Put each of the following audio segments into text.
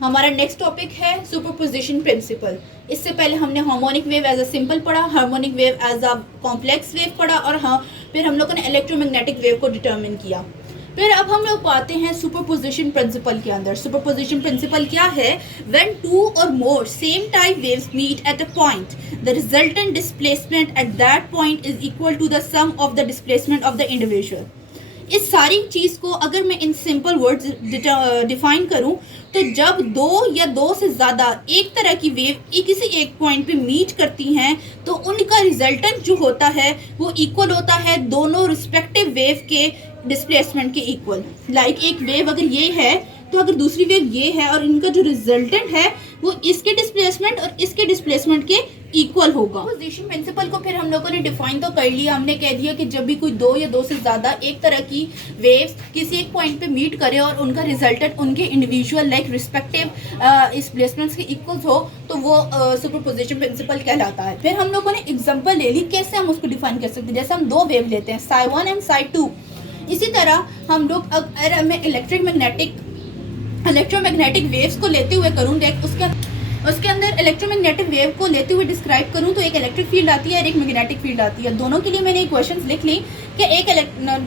हमारा next topic है superposition principle. इससे पहले हमने harmonic wave as a simple पढ़ा, harmonic wave as a complex wave पढ़ा और फिर हम लोगों ने इलेक्ट्रोमैग्नेटिक वेव को डिटर्मिन किया। फिर अब हम लोग पाते हैं सुपरपोजिशन प्रिंसिपल के अंदर। सुपरपोजिशन प्रिंसिपल क्या है? व्हेन टू और more same type waves meet at a point, the resultant displacement at that point is equal to the sum of the displacement of the individual. इस सारी चीज़ को अगर मैं इन सिंपल वर्ड्स डिफाइन करूं तो जब दो या दो से ज़्यादा एक तरह की वेव किसी एक पॉइंट पे मीट करती हैं तो उनका रिजल्टेंट जो होता है वो इक्वल होता है दोनों रिस्पेक्टिव वेव के डिस्प्लेसमेंट के इक्वल। लाइक एक वेव अगर ये है तो अगर दूसरी वेव ये है और इनका जो रिजल्टेंट है वो इसके डिस्प्लेसमेंट और इसके डिस्प्लेसमेंट के इक्वल होगा। पोजीशन प्रिंसिपल को फिर हम लोगों ने डिफाइन तो कर लिया। हमने कह दिया कि जब भी कोई दो या दो से ज़्यादा एक तरह की वेव्स किसी एक पॉइंट पे मीट करे और उनका रिजल्टेंट उनके इंडिविजुअल लाइक रिस्पेक्टिव डिस्प्लेसमेंट्स के इक्वल्स हो तो वो सुपरपोजिशन प्रिंसिपल कहलाता है। फिर हम लोगों ने एग्जाम्पल ले ली कैसे हम उसको डिफाइन कर सकते हैं। जैसे हम दो वेव लेते हैं साई 1 एंड साई 2, इसी तरह हम लोग अगर मैं इलेक्ट्रोमैग्नेटिक वेव्स को लेते हुए करूँ, उसके अंदर इलेक्ट्रोमैग्नेटिक वेव को लेते हुए डिस्क्राइब करूँ तो एक इलेक्ट्रिक फील्ड आती है और एक मैग्नेटिक फील्ड आती है। दोनों के लिए मैंने इक्वेशंस लिख ली कि एक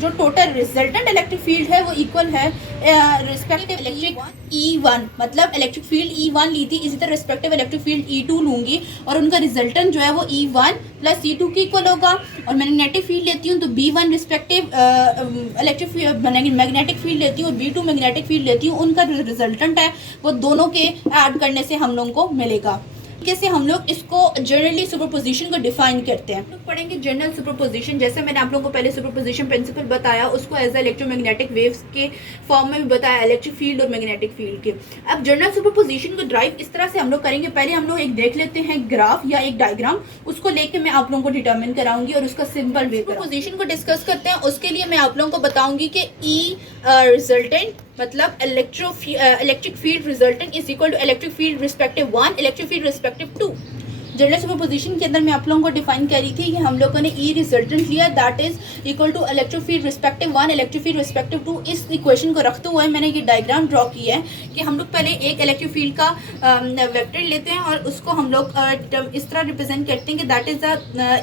जो टोटल रिजल्टेंट इलेक्ट्रिक फील्ड है वो इक्वल है रिस्पेक्टिव इलेक्ट्रिक E1, मतलब इलेक्ट्रिक फील्ड E1 ली थी, इसी तरह रिस्पेक्टिव इलेक्ट्रिक फील्ड E2 लूंगी और उनका रिजल्टेंट जो है वो E1 प्लस E2 के इक्वल होगा। और मैग्नेटिक फील्ड लेती हूँ तो B1 respective electric magnetic field लेती हूँ और B2 मैग्नेटिक फील्ड लेती हूँ। उनका जो रिजल्टेंट है वो दोनों के ऐड करने से हम लोगों को मिलेगा। कैसे हम लोग इसको जनरली सुपरपोजिशन को डिफाइन करते हैं, लोग पढ़ेंगे जनरल सुपरपोजिशन। जैसे मैंने आप लोगों को पहले सुपरपोजिशन प्रिंसिपल बताया, उसको एज इलेक्ट्रोमैग्नेटिक वेव्स के फॉर्म में भी बताया, इलेक्ट्रिक फील्ड और मैग्नेटिक फील्ड के। अब जनरल सुपरपोजिशन को ड्राइव इस तरह से हम लोग करेंगे। पहले हम लोग एक देख लेते हैं ग्राफ या एक डायग्राम, उसको लेके मैं आप लोगों को डिटर्मिन कराऊंगी और उसका सिंपल वे सुपरपोजिशन को डिस्कस करते हैं। उसके लिए मैं आप लोगों को बताऊंगी कि ई रिजल्टेंट मतलब electric field resultant is equal to electric field respective 1, electric field respective 2। General superposition के अंदर मैं आप लोगों को डिफाइन करी थी कि हम लोगों ने ई रिजल्टेंट लिया that is equal to electric field respective 1, electric field respective 2। इस इक्वेशन को रखते हुए मैंने ये डायग्राम ड्रॉ किया है कि हम लोग पहले एक इलेक्ट्रिक फील्ड का वेक्टर लेते हैं और उसको हम लोग इस तरह रिप्रेजेंट करते हैं कि that is the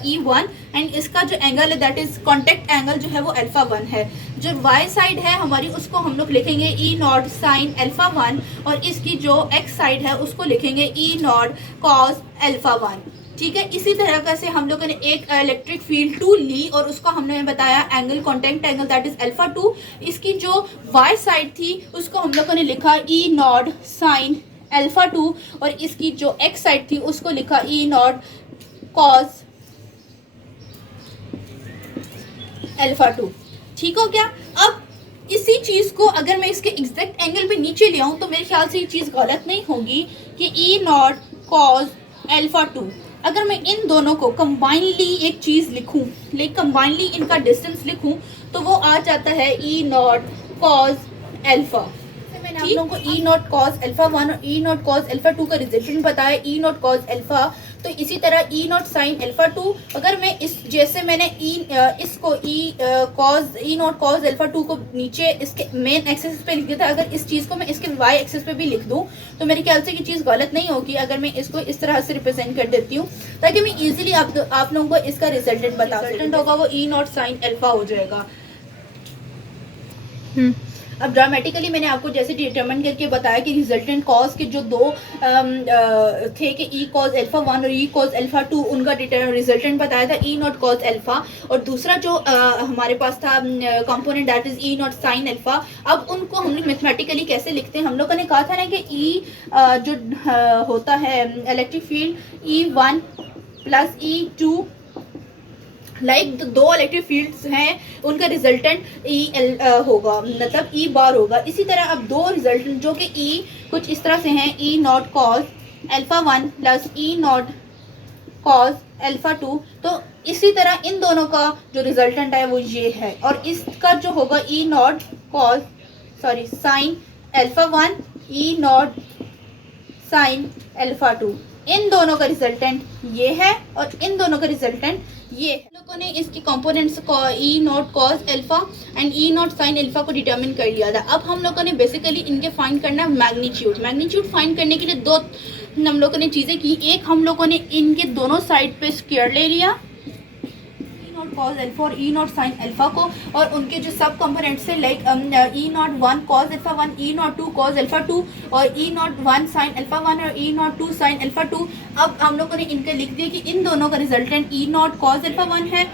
E1 and इसका जो एंगल है दैट इज कॉन्टेक्ट एंगल जो है वो अल्फा 1 है। जो वाई साइड है हमारी उसको हम लोग लिखेंगे E नॉट साइन अल्फा 1 और इसकी जो एक्स साइड है उसको लिखेंगे E नॉट कॉस अल्फा 1। ठीक है, इसी तरह से हम लोगों ने एक इलेक्ट्रिक फील्ड 2 ली और उसको हमने बताया angle contact angle that is alpha 2। इसकी जो वाई साइड थी उसको हम लोगों ने लिखा E नॉट साइन अल्फा 2 और इसकी जो एक्स साइड थी उसको लिखा E नॉट कॉस अल्फा 2। ठीक हो गया। अब इसी चीज को अगर मैं इसके एग्जैक्ट एंगल पे नीचे ले आऊं तो मेरे ख्याल से ये चीज गलत नहीं होगी कि E नॉट कॉस अल्फा 2। अगर मैं इन दोनों को कंबाइनली एक चीज लिखूं, कंबाइनली इनका डिस्टेंस लिखूं तो वो आ जाता है E नॉट कॉस अल्फा। मैंने आप लोगों को E नॉट कॉस अल्फा 1 और E नॉट कॉस अल्फा 2 का रिजल्टेंट बताया E नॉट कॉस अल्फा, तो इसी तरह E नॉट साइन अल्फा 2 अगर मैं इस जैसे मैंने इसको E नॉट कॉस अल्फा 2 को नीचे इसके मेन एक्सिस पे लिख दिया था, अगर इस चीज़ को मैं इसके वाई एक्सिस पे भी लिख दूं तो मेरे ख्याल से ये चीज़ गलत नहीं होगी अगर मैं इसको इस तरह से रिप्रेजेंट कर देती हूँ ताकि मैं इजीली आप लोगों को इसका रिजल्टेंट बता रिजल्टेंट होगा वो E नॉट साइन अल्फा हो जाएगा। अब ड्रामेटिकली मैंने आपको जैसे डिटरमिन करके बताया कि रिजल्टेंट कॉज के जो दो थे कि E कॉज अल्फा 1 और E कॉज अल्फा 2, उनका रिजल्टेंट बताया था E नॉट कॉज अल्फा और दूसरा जो हमारे पास था component that is E not sine alpha. अब उनको हम लोग मैथमेटिकली कैसे लिखते हैं, हम लोगों ने कहा था ना कि E जो होता है electric field E1 plus E2 like दो इलेक्ट्रिक फील्ड्स हैं उनका रिजल्टेंट E होगा मतलब E बार होगा। इसी तरह अब दो रिजल्टेंट जो कि E कुछ इस तरह से हैं E not cos alpha 1 plus E not cos alpha 2, तो इसी तरह इन दोनों का जो रिजल्टेंट है वो ये है और इसका जो होगा E not cos sine alpha 1 E not sine alpha 2। इन दोनों का रिजल्टेंट ये है और इन दोनों का रिजल्टेंट ये हम लोगों ने इसके कंपोनेंट्स को E naught cos alpha and E naught sine alpha को डिटरमिन कर लिया था। अब हम लोगों ने बेसिकली इनके फाइंड करना मैग्नीट्यूड फाइंड करने के लिए दो हम लोगों ने चीज़ें की। एक, हम लोगों ने इनके दोनों साइड पे स्क्वायर ले लिया ई नॉट कॉस अल्फा और ई नॉट साइन अल्फा को, और उनके जो सब कंपोनेंट्स है लाइक ई naught 1 cos alpha 1, E naught 2 cos alpha 2 और ई नॉट 1 साइन अल्फा 1 और ई नॉट 2 साइन अल्फा 2। अब हम लोगों ने इनका लिख दिया कि इन दोनों का resultant E naught cos alpha 1 है,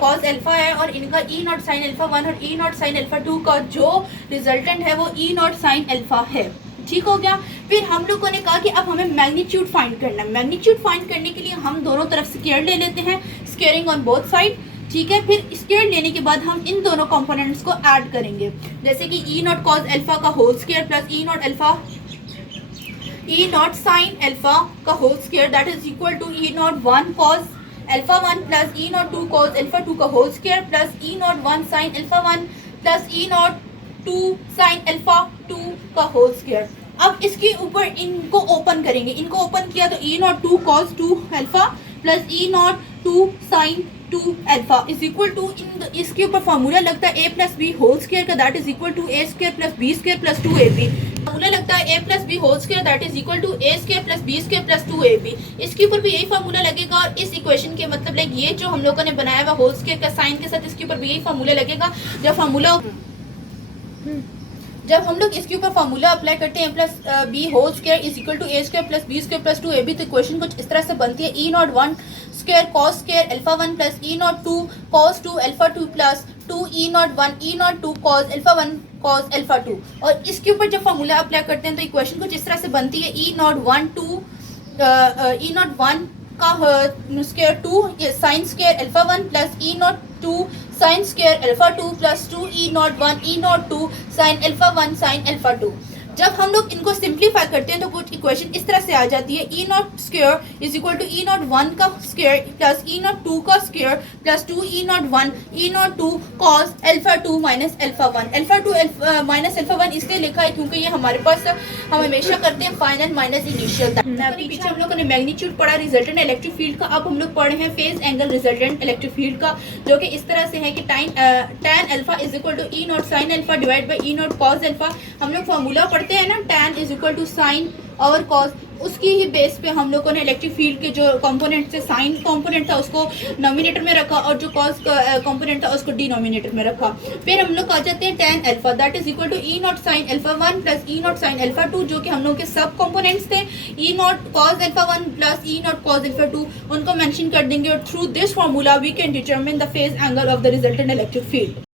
कॉस अल्फा है, और इनका ई नॉट साइन अल्फा 1 और ई नॉट साइन अल्फा 2 का जो रिजल्टेंट है वो ई नॉट साइन अल्फा है। ठीक हो गया। फिर हम लोगों ने कहा कि अब हमें मैग्नीट्यूड फाइंड करना है। मैग्नीट्यूड फाइंड करने के लिए हम दोनों तरफ स्क्वायर ले लेते हैं, स्क्वेयरिंग ऑन बोथ साइड। ठीक है, फिर स्क्वायर लेने के बाद हम इन दोनों कंपोनेंट्स को ऐड करेंगे, जैसे कि ई नॉट कॉस अल्फा का whole square plus E naught sine alpha का whole square that is equal to E naught 1 cos alpha 1 plus E naught 2 cos alpha 2 का whole square plus E naught 1 sine alpha 1 plus E naught 2 sine alpha 2 का whole square. अब इसके ऊपर इनको open करेंगे, इनको open किया तो E naught 2 cos 2 alpha plus E naught 2 sine 2 alpha is equal to इसके ऊपर फार्मूला लगता है A plus B whole square का that is equal to A square plus B square plus 2ab। Formula लगता है A plus B whole square that is equal to A square plus B square plus 2ab। इसके ऊपर भी यही formula लगेगा और इस इक्वेशन के मतलब लाइक ये जो हम लोगों ने बनाया हुआ होल स्क्वायर का साइन के साथ इसके ऊपर भी यही फार्मूला लगेगा। जब हम लोग इसके ऊपर फार्मूला अप्लाई करते हैं plus B whole square is equal to A square plus B square plus 2ab, तो इक्वेशन कुछ इस तरह से बनती है E naught 1 square cos square alpha 1 plus E naught 2 cos 2 alpha 2 plus 2 E naught 1 E naught 2 cos alpha 1 cos alpha 2। और इसके ऊपर जब फार्मूला अप्लाई करते हैं तो इक्वेशन कुछ इस तरह से बनती है ई नॉट 1 का square 2 sine square alpha 1 plus E naught 2 sine square alpha 2 plus 2 E naught 1 E naught 2 sine alpha 1 sine alpha 2। जब हम लोग इनको सिंप्लीफाई करते हैं तो कुछ इक्वेशन इस तरह से आ जाती है E naught square is equal to E naught 1 का स्क्वायर प्लस ई नॉट 2 का square plus 2 E naught 1 E naught 2 cos alpha 2 minus alpha 1। Alpha 2 minus alpha 1 इसलिए लिखा है क्योंकि ये हमारे पास हम हमेशा करते हैं फाइनल माइनस इनिशियल। पीछे हम लोगों ने मैग्नीट्यूड पढ़ा रिजल्टेंट इलेक्ट्रिक फील्ड का, अब हम लोग पढ़े हैं phase angle resultant electric field का, जो कि इस तरह से है कि tan alpha is equal to E naught sine alpha divide by E naught cos alpha. हम लोग फार्मूला पढ़ते हैं ना tan is equal to sine और कॉस, उसकी ही बेस पे हम लोगों ने इलेक्ट्रिक फील्ड के जो कंपोनेंट थे साइन कंपोनेंट था उसको नोमिनेटर में रखा और जो कॉस कंपोनेंट था उसको डिनोमिनेटर में रखा। फिर हम लोग आ जाते हैं tan alpha that is equal to E naught sine alpha 1 plus E naught sine alpha 2, जो कि हम लोग के सब कंपोनेंट्स थे E naught cos alpha 1 plus E naught cos alpha 2, उनको मेंशन कर देंगे और through this formula we can determine the phase angle of the resultant electric field.